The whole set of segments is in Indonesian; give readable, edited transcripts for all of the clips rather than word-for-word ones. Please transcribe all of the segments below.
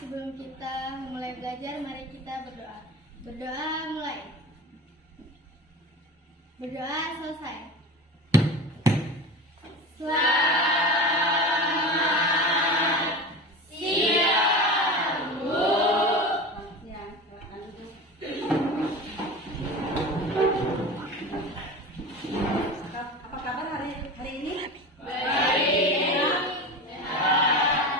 sebelum kita mulai belajar, mari kita berdoa. Berdoa mulai. Berdoa selesai. Selamat siang, Bu. Apa kabar hari ini? Baik.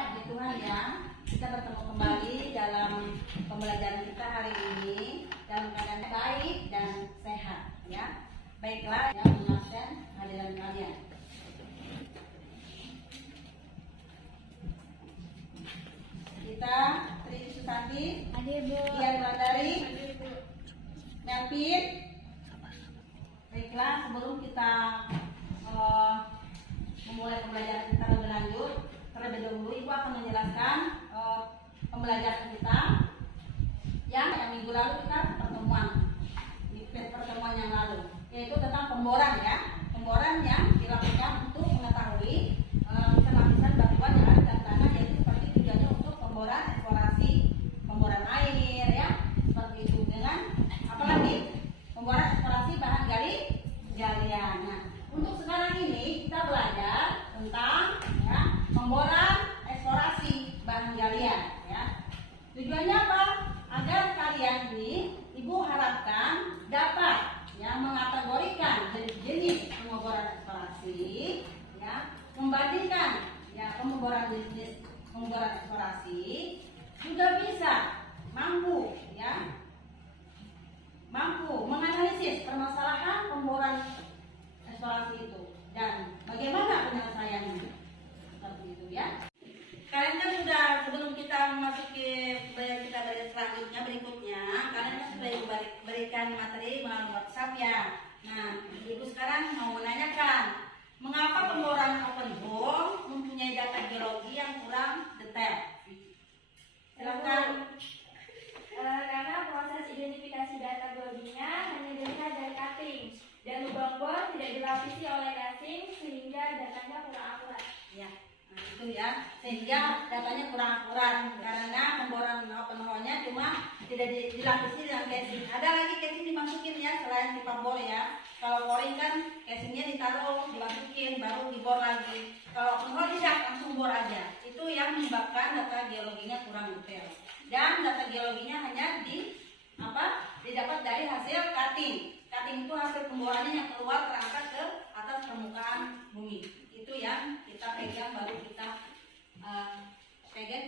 Puji Tuhan ya, kita bertemu kembali dalam pembelajaran kita hari ini dalam keadaan baik dan sehat ya. Baiklah, yang mengucapkan hadiran kalian. Kita Tri Susanti, Hadir, Bu. Dian Wulandari, Hadir, Bu. Melvin. Baiklah, sebelum kita memulai pembelajaran kita lebih lanjut, terlebih dahulu Ibu akan menjelaskan pembelajaran kita yang minggu lalu kita pertemuan yang lalu, yaitu tentang pemboran ya, pemboran yang dilakukan untuk mengetahui lapisan-lapisan batuan yang ada dalam tanah, yaitu seperti tujuannya untuk pemboran eksplorasi, pemboran air ya, seperti itu, dengan apalagi pemboran eksplorasi bahan galian. Nah, untuk sekarang ini kita belajar tentang ya, pemboran eksplorasi bahan galian ya. Tujuannya apa? Agar kalian ini Ibu harapkan dapat ya mengategorikan jenis pemboran eksplorasi ya, membandingkan ya pemboran jenis pemboran eksplorasi, juga bisa mampu menganalisis permasalahan pemboran eksplorasi itu dan bagaimana penyelesaiannya, seperti itu ya. Kalian kan sudah, sebelum kita memasuki pembelajaran kita selanjutnya berikutnya, kalian kan sudah berikan materi melalui WhatsApp ya. Nah, Ibu sekarang mau menanyakan, mengapa pemboran open hole mempunyai data geologi yang kurang detail? Silakan. Karena proses identifikasi data geologinya hanya dilihat dari cutting dan lubang bor tidak dilapisi oleh casing sehingga datanya kurang akurat. Ya, nah itu ya, sehingga datanya kurang akurat karena pemboran open hole-nya cuma tidak dilapisi dengan casing. Ada lagi casing dimasukin ya selain pipa bor ya. Kalau boring kan casingnya ditaruh, dimasukin, baru dibor lagi. Kalau open hole tidak, langsung bor aja. Itu yang menyebabkan data geologinya kurang detail. Dan data geologinya hanya didapat dari hasil cutting. Cutting itu hasil pemborannya yang keluar terangkat ke atas permukaan bumi. Itu yang kita pegang, baru kita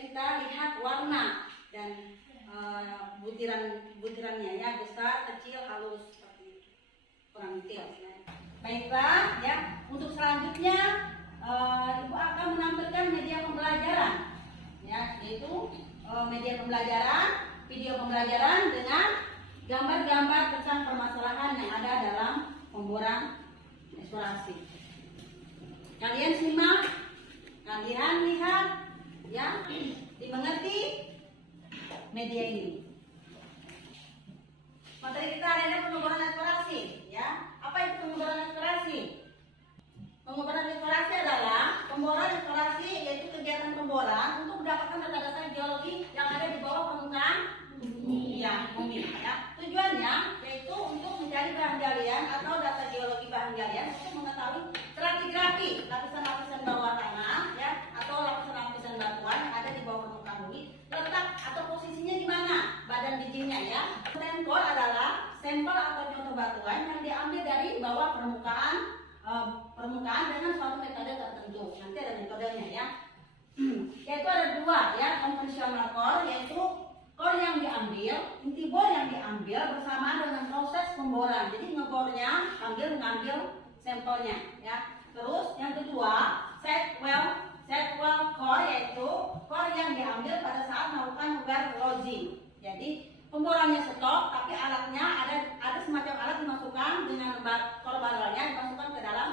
kita lihat warna dan butirannya ya, besar, kecil, halus, seperti itu. Kurang detail ya. Baiklah ya, untuk selanjutnya Ibu akan menampilkan media pembelajaran ya, yaitu media pembelajaran, video pembelajaran dengan gambar-gambar tentang permasalahan yang ada dalam pemboran eksplorasi. Kalian simak, kalian lihat ya, dimengerti media ini. Materi kita hari ini pemboran eksplorasi ya. Apa itu pemboran eksplorasi? Pemboran eksplorasi adalah pemboran eksplorasi, yaitu kegiatan pemboran untuk mendapatkan data-data geologi yang ada di bawah permukaan bumi ya. Tujuannya yaitu untuk mencari bahan galian atau data geologi bahan galian untuk mengetahui stratigrafi lapisan-lapisan bawah tanah ya, atau lapisan-lapisan batuan yang ada di bawah permukaan bumi, letak atau posisinya di mana badan bijinya ya. Sampel adalah sampel atau contoh batuan yang diambil dari bawah permukaan dengan suatu metode tertentu. Nanti ada metodenya ya. Yaitu ada dua ya, konvensional core, yaitu core yang diambil, inti bor yang diambil bersamaan dengan proses pemboran. Jadi ngebornya sambil mengambil sampelnya ya. Terus yang kedua, set well core, yaitu core yang diambil pada saat melakukan well lodging. Jadi pemborannya stop, tapi alatnya ada semacam alat dimasukkan dengan core barrelnya dimasukkan ke dalam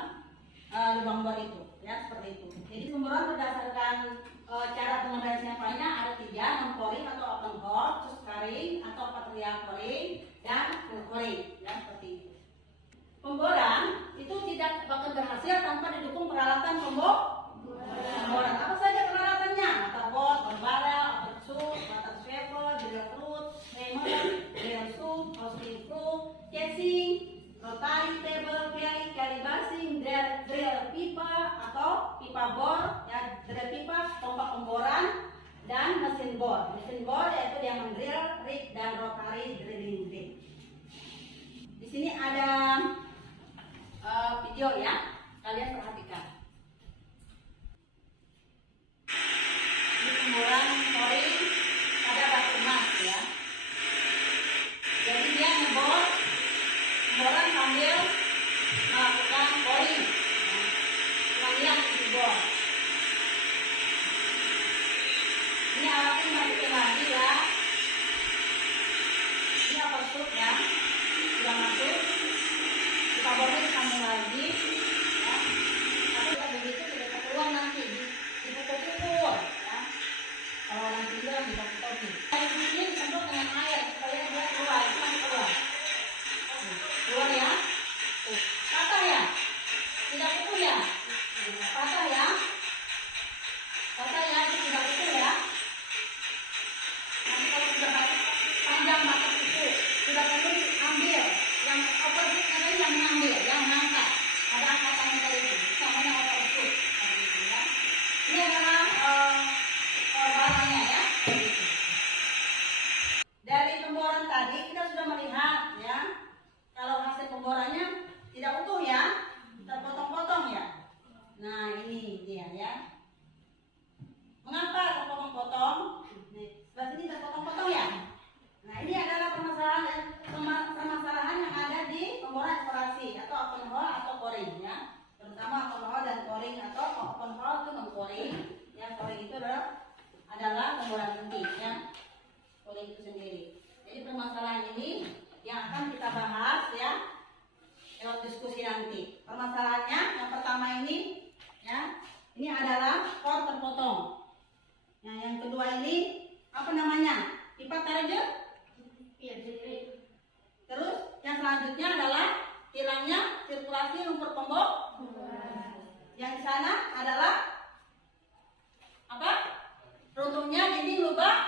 lubang bor itu ya, seperti itu. Jadi pemboran berdasarkan cara pengendalian sampelnya ada 3, non-coring atau open hole, terus coring atau partial coring, dan full coring ya, seperti itu. Pemboran itu tidak akan berhasil tanpa didukung peralatan pemboran. Apa saja peralatannya? Mata bor, barel, aperture, pemboran koring pada batu emas ya. Jadi dia pemboran sambil melakukan koring. Pengalian isi bor. Ini alatnya masukin lagi ya. Ini apa sup ya? Sudah masuk. Kita bornya disambung lagi. Ya. Tapi kalau begitu tidak keluar nanti dipukul-pukul ya. Kalau orang tidur dipukul-pukul. Air ini disemprot dengan air supaya dia keluar, keluar. Keluar ya. Patah ya? Tidak pukul ya? Patah ya? Patah ya? Itu tidak pukul ya? Nanti kalau sudah panjang mata pukul, sudah perlu ambil. Yang opposite adalah yang mengambil, yang mengangkat. Ada angkatannya tadi itu, namanya opposite. Ya. Ini adalah barangnya ya. Dari pemboran tadi kita sudah melihat ya, kalau hasil pemborannya tidak utuh ya, terpotong-potong ya. Nah ini dia ya. Mengapa terpotong-potong? Sebelah sini terpotong-potong ya. Nah ini adalah permasalahan yang ada di pemboran eksplorasi atau open hole atau coring ya. Terutama open hole dan coring atau open hole itu non-coring. Ya coring itu adalah pemboran inti ya. Coring itu sendiri. Jadi permasalahan ini yang akan kita bahas ya lewat diskusi nanti. Permasalahannya yang pertama ini ya, ini adalah core terpotong. Nah yang kedua ini apa namanya? Pipa target. Terus yang selanjutnya adalah hilangnya sirkulasi lumpur pembok. Yang di sana adalah apa? Runtuhnya dinding lubang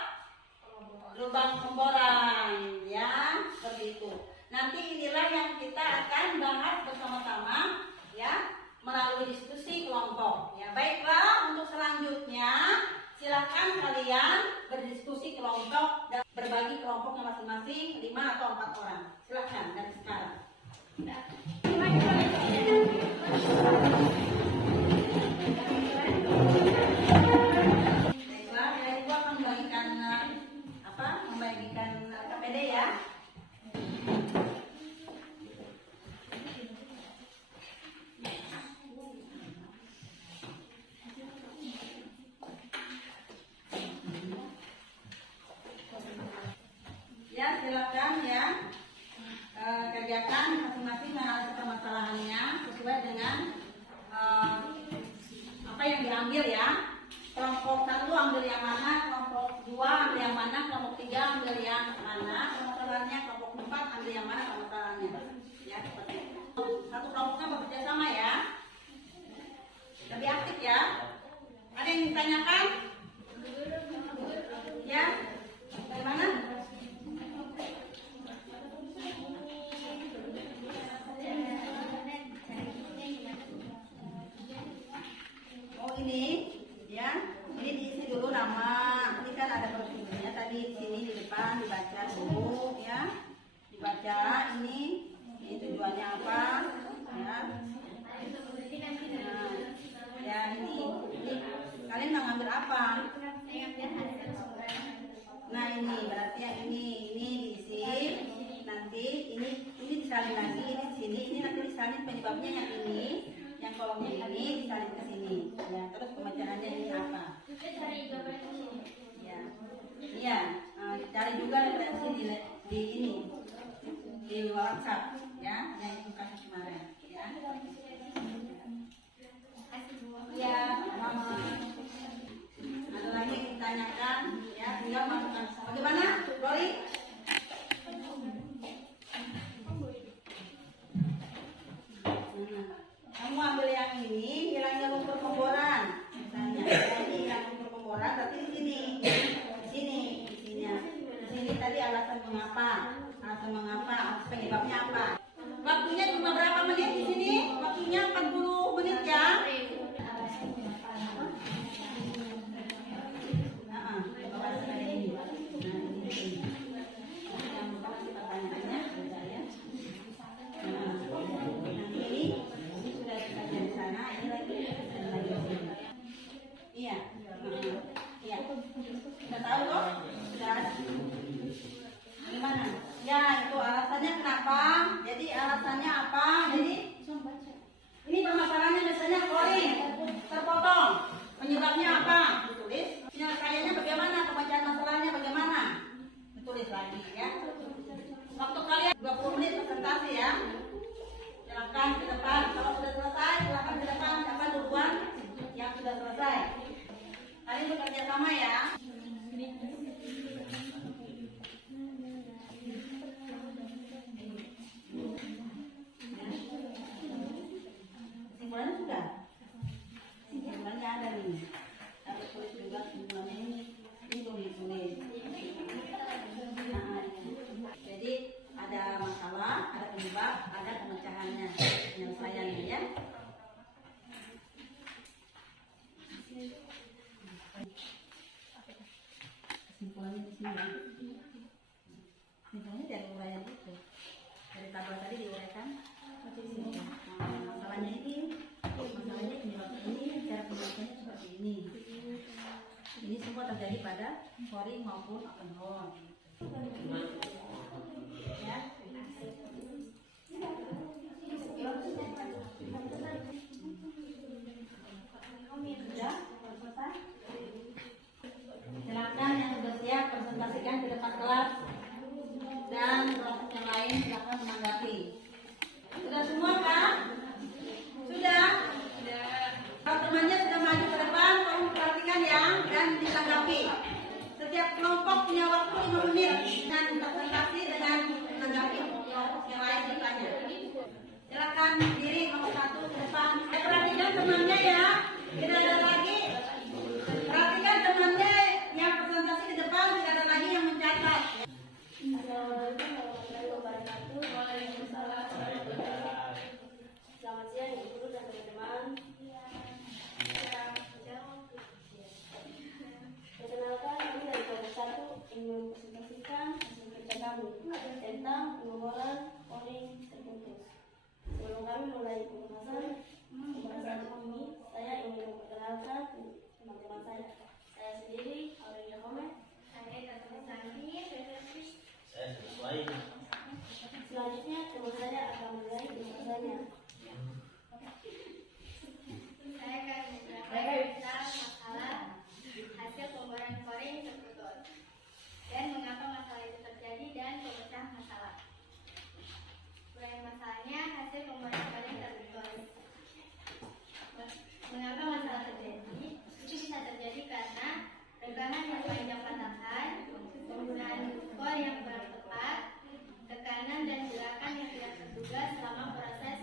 pemboran ya, seperti itu. Nanti inilah yang kita akan bahas bersama-sama ya melalui diskusi kelompok. Ya baiklah, untuk selanjutnya silakan kalian berdiskusi kelompok dan berbagi kelompoknya masing-masing 5 atau 4 orang. Silakan dari sekarang. Baiklah, saya juga akan membagikan KPD ya. Ya silakan ya, kerjakan masing-masing menganalisis permasalahannya sesuai dengan apa yang diambil ya. Kelompok 1 ambil yang mana, kelompok 2 ambil yang mana, kelompok 3 ambil yang mana, permasalahannya, kelompok 4 ambil yang mana permasalahannya. Ya seperti itu. Satu kelompoknya bekerja sama ya, lebih aktif ya. Ada yang ditanyakan? Ya, bagaimana? Oh ini, ya, ini diisi dulu nama. Ini kan ada prosedurnya tadi di sini di depan dibaca dulu, ya, dibaca ini tujuannya apa, ya. Nah, ya ini kalian mau ngambil apa? Nah ini berarti yang ini diisi, nanti ini disalin lagi, ini di sini, ini nanti disalin penyebabnya yang ini. Yang kolomnya ini disalin ke sini, ya. Terus pemecahannya ini apa? Ya, iya. Cari juga referensi di ini di WhatsApp, ya, yang itu kasih kemarin, ya. Ya, mama. Ada lagi yang ditanyakan, ya, tinggal masukkan. Bagaimana, Lori? Kamu ambil yang ini, hilangnya lumpur pemboran. Misalnya, ini hilang lumpur pemboran, berarti di sini. Di sini tadi alasan mengapa, penyebabnya apa. Waktunya cuma berapa menit di sini? Waktunya 40 menit ya. Iya. Ya. Sudah tahu loh? Sudah. Gimana? Ya, itu alasannya kenapa? Jadi alasannya apa? Jadi ini pemaparannya misalnya koring terpotong. Penyebabnya apa? Ditulis. Penyelesaiannya bagaimana? Pembacaan masalahnya bagaimana? Ditulis lagi ya. Waktu kalian 20 menit presentasi ya. Silakan ke depan. Kalau sudah selesai, silakan ke depan. Siapa duluan yang sudah selesai? Kalian bekerja sama ya. Kesimpulannya sudah. Kesimpulannya ada nih. Harus tulis juga kesimpulannya ini. Ini tulis. Nah, jadi ada masalah, ada penyebab, ada pemecahannya, penyelesaiannya ya. Kesimpulannya di sini. Kesimpulannya dari uraian itu. Dari tabel tadi diuraikan. Masalahnya penyebabnya ini, cara penyelesaiannya seperti ini. Ini semua terjadi pada coring maupun open hole. Ya. Sudah selesai. Silakan yang sudah siap presentasikan ke depan kelas dan kelas yang lain silakan menanggapi. Sudah semua kan? Sudah? Kalau temannya sudah maju ke depan, tolong perhatikan ya dan ditanggapi. Setiap kelompok punya waktu 5 menit dengan presentasi dengan menanggapi kelompok yang lain bertanya. Silakan berdiri nomor 1 ke depan. Perhatikan temannya ya. Tidak ada lagi. Perhatikan temannya yang presentasi di depan, tidak ada lagi yang mencatat. Assalamualaikum warahmatullahi wabarakatuh. Waalaikumsalam warahmatullahi wabarakatuh. Selamat siang Ibu Guru dan teman-teman. Perkenalkan, kami dari kelompok 1 ingin mempresentasikan hasil kerja kami tentang pengeboran coring terputus. Sebelum kami mulai pembahasan ini, saya ingin memperkenalkan teman-teman saya. Saya sendiri, Aurelia Homet. Selanjutnya teman saya akan mulai pembahasannya. Saya akan menjelaskan tentang masalah hasil pemboran coring terputus dan mengapa masalah itu terjadi dan pemecah masalah. Mulai masalahnya hasil pemboran coring terputus. Mengapa masalah terjadi? Itu bisa terjadi karena regangan yang panjang patahan, penggunaan core yang kurang tepat, tekanan dan gerakan yang tidak terduga selama proses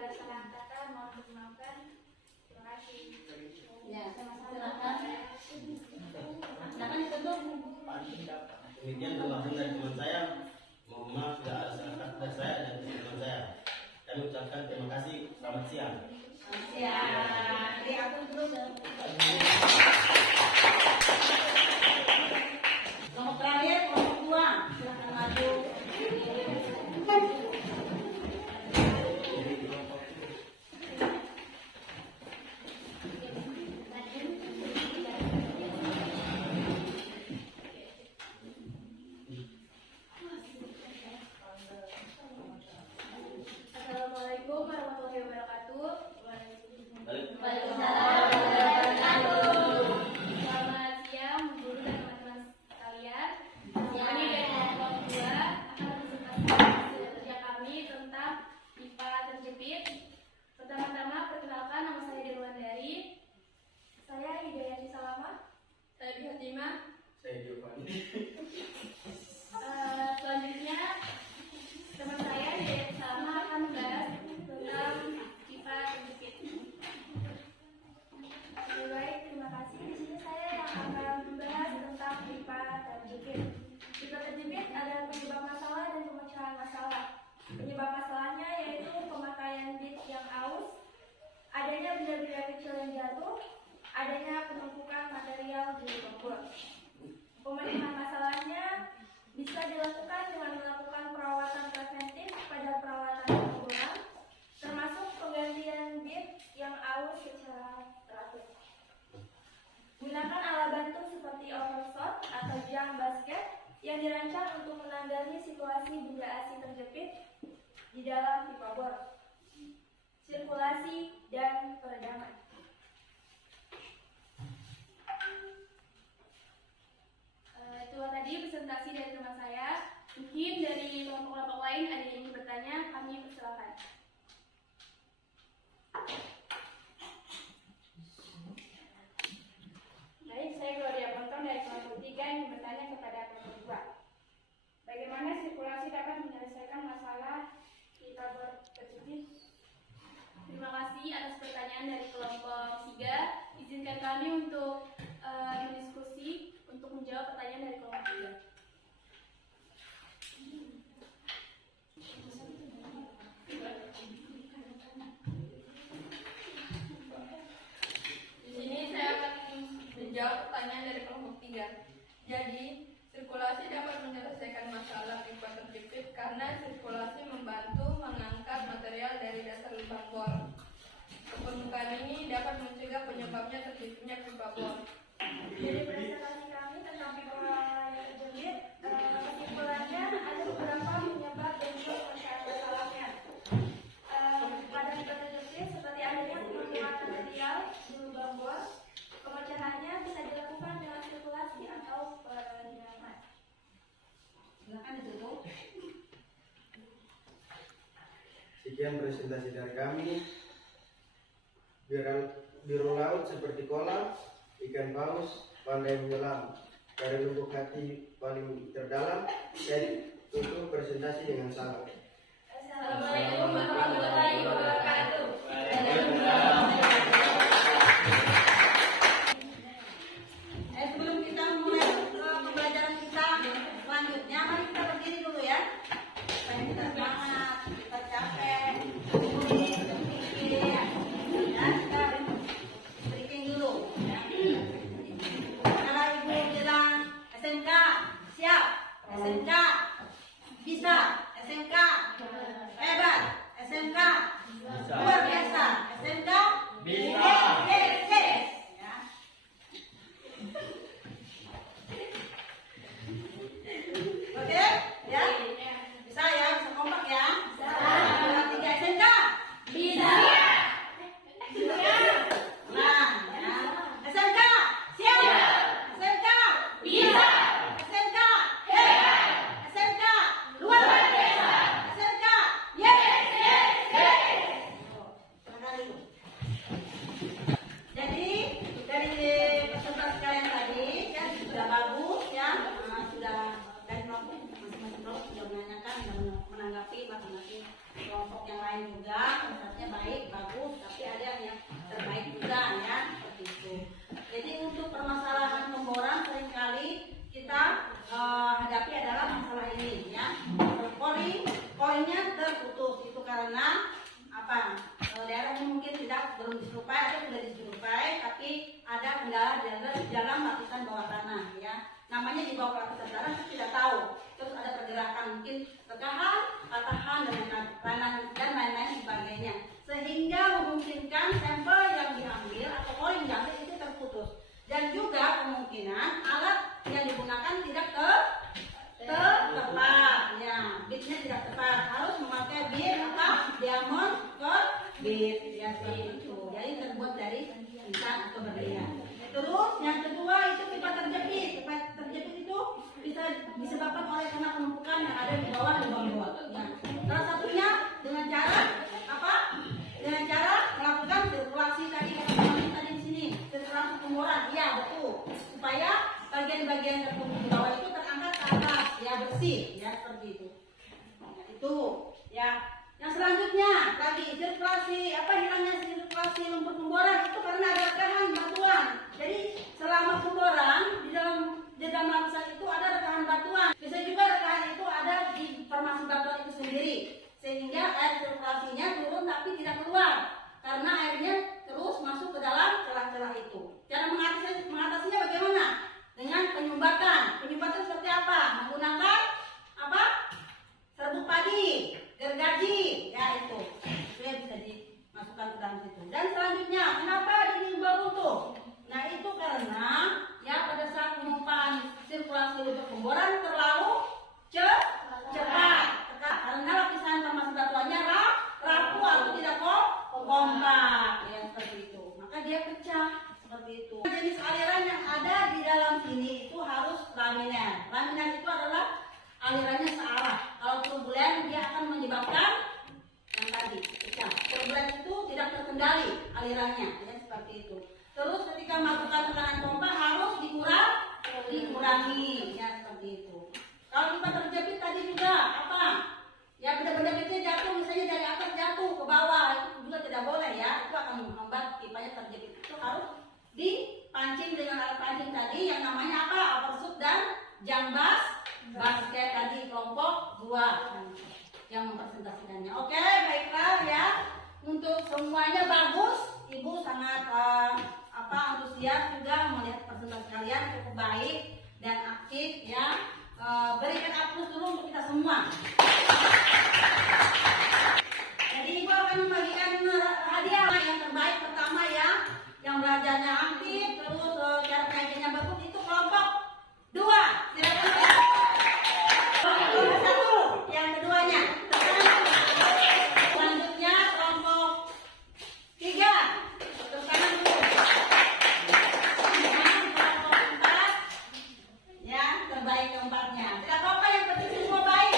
ada salah kata mohon dimaafkan. Terima kasih. Ya, silakan. Silakan ditutup. Demikian pembahasan dari teman saya. Mohon maaf tidak ada salah kata dari saya dan teman saya. Kami ucapkan terima kasih. Selamat siang. Ya, jadi aku dulu. Nomor terakhir, nomor 2. Silakan maju. Assalamualaikum warahmatullahi wabarakatuh. Waalaikumsalam. Selamat siang, guru dan teman-teman sekalian. Kami dari kelompok 2 akan presentasi kerja kami tentang IPA terjepit. Pertama-tama perkenalkan, nama saya Dirwandari. Saya Hidayati Salama. Saya Bihatimah. Saya Giovanni. Selanjutnya teman saya Hidayati Salama akan membahas tentang IPA terjepit. Baik, terima kasih. Di sini saya yang akan membahas tentang IPA terjepit. IPA terjepit adalah penyebab masalah dan pemecahan masalah. Penyebab masalahnya yaitu pemakaian bit yang aus, adanya benda-benda kecil yang jatuh, adanya penumpukan material di kompor. Pemecahan masalahnya bisa dilakukan dengan melakukan perawatan preventif pada peralatan pengeboran, termasuk penggantian bit yang aus secara teratur. Gunakan alat bantu seperti overshot atau jam basket yang dirancang untuk menangani situasi benda asing terjepit di dalam pipa bor, sirkulasi, dan peredaman. Itulah tadi presentasi dari teman saya. Mungkin dari kelompok-kelompok lain ada yang ingin bertanya, kami persilakan. Baik, saya Gloria Pontong dari kelompok 3 yang bertanya kepada kelompok 2. Bagaimana sirkulasi dapat menyelesaikan masalah pipa bor terjepit? Terima kasih atas pertanyaan dari kelompok 3. Izinkan kami untuk berdiskusi untuk menjawab pertanyaan dari kelompok 3. Di sini saya akan menjawab pertanyaan dari kelompok 3. Jadi, sirkulasi dapat menyelesaikan masalah pipa terjepit karena sirkulasi membantu mengangkat material dari dasar lubang bor. Pembukaan ini dapat mencegah penyebabnya terjepitnya pipa bor. Dari presentasi kami tentang pipa yang terjepit, kesimpulannya ada beberapa penyebab bentuk masalahnya. Pada pipa terjepit seperti adanya penumpukan material di lubang bor, pemecahannya bisa dilakukan dengan sirkulasi atau peredaman. Silakan ditutup. Sekian presentasi dari kami. Biru laut seperti kolam, ikan paus pandai menyelam. Dari lubuk hati paling terdalam, saya tutup presentasi dengan salam. Assalamualaikum warahmatullahi wabarakatuh. Sebelum kita mulai pembelajaran kita selanjutnya, mari kita berdiri dulu ya. Supaya kita semangat, kita capek, berpikir, ya kita breaking dulu. Ya. Kalau ibu bilang SMK siap, SMK bisa, SMK hebat, SMK kendala dalam lapisan bawah tanah ya. Namanya di bawah lapisan tanah kita tidak tahu. Terus ada pergerakan mungkin pecahan, patahan dan lain-lain sebagainya. Sehingga memungkinkan sampel yang diambil atau koring yang diambil itu terputus. Dan juga kemungkinan alat yang digunakan tidak tepat ya, bitnya tidak tepat, harus memakai bit diamond bit ya, seperti itu. Jadi terbuat dari insan atau berlian. Terus yang kedua itu pipa terjepit. Pipa terjepit itu bisa disebabkan oleh karena penumpukan yang ada di bawah lubang-lubang. Nah, salah satunya dengan cara apa? Dengan cara melakukan sirkulasi tadi di sini, sirkulasi pemboran. Iya betul. Supaya bagian-bagian tertumpuk di bawah itu terangkat ke atas, ya bersih, ya seperti itu. Nah, itu, ya. Yang selanjutnya tadi sirkulasi hilangnya sirkulasi lumpur pemboran itu karena ada rekahan batuan. Jadi selama pemboran di dalam lapisan itu ada rekahan batuan. Bisa juga rekahan itu ada di formasi batuan itu sendiri, sehingga air sirkulasinya turun tapi tidak keluar karena airnya terus masuk ke dalam celah-celah itu. Cara mengatasinya bagaimana? Dengan penyumbatan. Penyumbatan seperti apa? Menggunakan apa? Serbuk padi, gergaji, ya itu yang bisa dimasukkan ke dalam situ. Dan selanjutnya, kenapa ini beruntuh? Nah itu karena ya pada saat penumpang sirkulasi lubang pemboran terlalu cepat. Karena lapisan formasi batuannya rapuh atau tidak kompak, ya seperti itu. Maka dia pecah seperti itu. Jenis aliran yang ada di dalam sini itu harus laminar. Laminar itu adalah alirannya searah. Kalau turbulen dia akan menyebabkan yang tadi pecah. Turbulen itu tidak terkendali alirannya, ya seperti itu. Terus ketika melakukan tekanan pompa harus dikurangi, ya seperti itu. Kalau pipa terjepit tadi juga apa? Ya benda-benda kecil jatuh, misalnya dari atas jatuh ke bawah, itu juga tidak boleh ya. Itu akan menghambat pipanya terjepit. Itu harus dipancing dengan alat pancing tadi yang namanya apa? Overshoot dan jambas basket tadi kelompok 2 yang mempresentasikannya. Oke, baiklah ya. Untuk semuanya bagus. Ibu sangat antusias juga melihat presentasi kalian cukup baik dan aktif ya. Berikan aplaus dulu untuk kita semua. Jadi ibu akan membagikan hadiah yang terbaik pertama ya, yang belajarnya aktif, terus cara penyajiannya bagus itu kelompok 2. Silakan. Kelompok 1, yang keduanya. Selanjutnya kelompok 3. Terus kanan dulu. Kelompok 4. Ya, terbaik keempatnya. Tidak apa-apa, yang penting semua baik.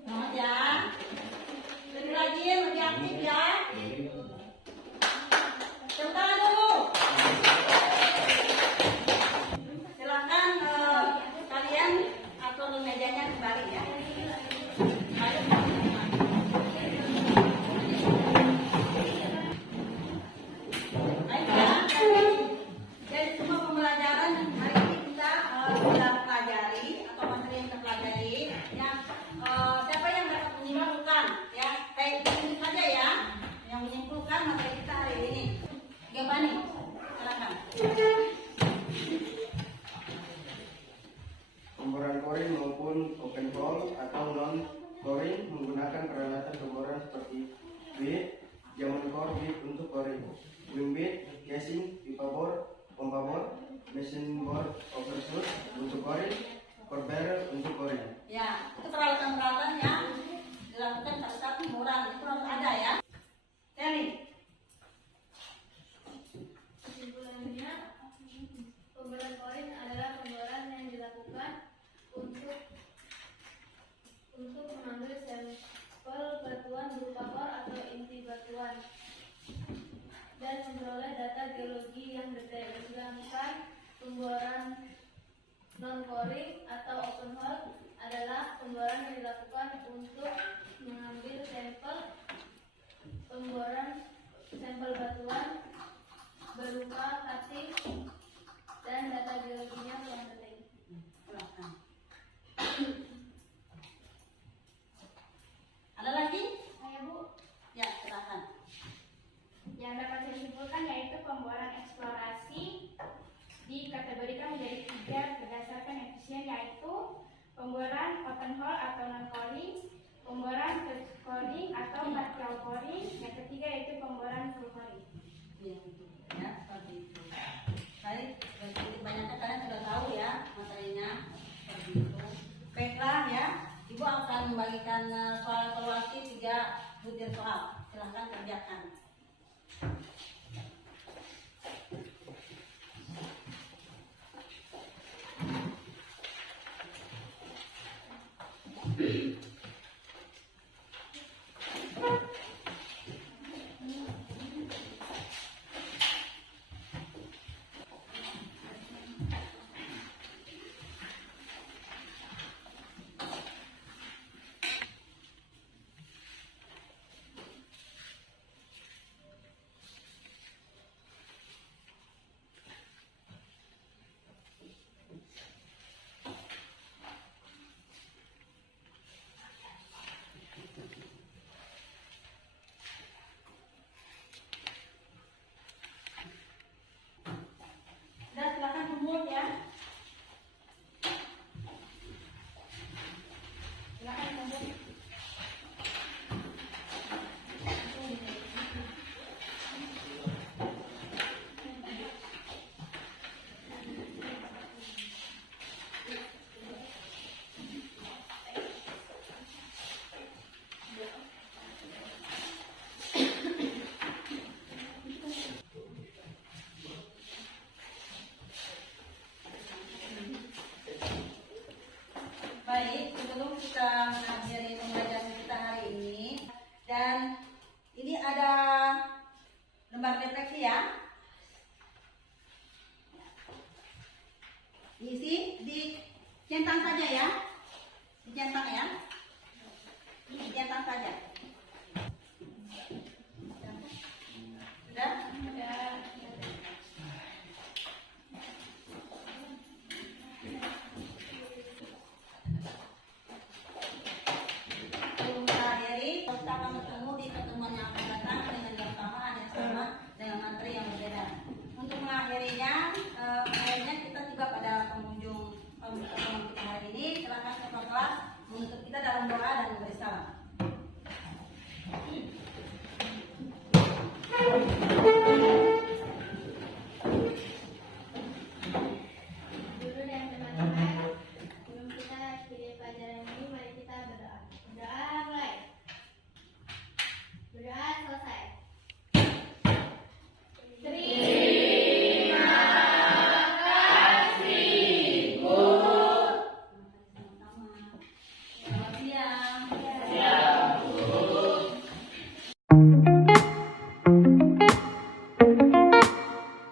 Selamat ya. Lebih rajin, lebih aktif ya. Tepuk dulu. Silakan kalian atur mejanya kembali ya. Baik ya. Jadi semua pembelajaran hari ini kita sudah pelajari atau materi yang kita pelajari ya. Siapa yang dapat menyimpulkan ya? Kayak ini saja ya, yang menyimpulkan materi kita hari ini. Gimana nih? Silakan. Pemboran koring maupun open hole atau non koring menggunakan peralatan pemboran seperti bit, diamond core bit untuk koring, wing bit, casing, pipa bor, pompa bor, mesin bor overshoot untuk koring, core barrel untuk koring. Ya, itu peralatan-peralatan yang dilakukan pada saat pemboran itu harus ada ya. Sally. Kesimpulannya, pemboran koring adalah pemboran yang dilakukan untuk mengambil sampel batuan berupa core atau inti batuan dan memperoleh data geologi yang detail. Sedangkan pemboran non-coring atau open hole adalah pemboran yang dilakukan untuk mengambil sampel batuan berupa tatip dan data biologinya kurang penting. Silakan. Ada lagi? Saya Bu, Ya, silakan. yang dapat saya simpulkan yaitu pemboran eksplorasi dikategorikan menjadi 3 berdasarkan efisien, yaitu pemboran open hole atau non coring, pemboran touch coring atau partial coring, yang ketiga yaitu pemboran full coring. Ya, ya, seperti itu. Baik, berarti banyaknya kalian sudah tahu ya materinya seperti itu. Baiklah ya, Ibu akan membagikan soal evaluasi 3 butir soal. Silahkan kerjakan. Dan silakan jumur ya. Silakan jumur. Baik, sebelum kita mengakhiri pembelajaran kita hari ini, dan ini ada lembar refleksi ya. Diisi, dicentang saja ya, dicentang ya, dicentang saja. Sudah? Sebelum kita akhiri, kita akan bertemu di pertemuan yang akan datang dengan yang sama, dengan materi yang berbeda. Untuk mengakhirinya, akhirnya kita tiba pada pengunjung pertemuan kita hari ini. Silakan ketua kelas menutup kita dalam doa dan memberi salam.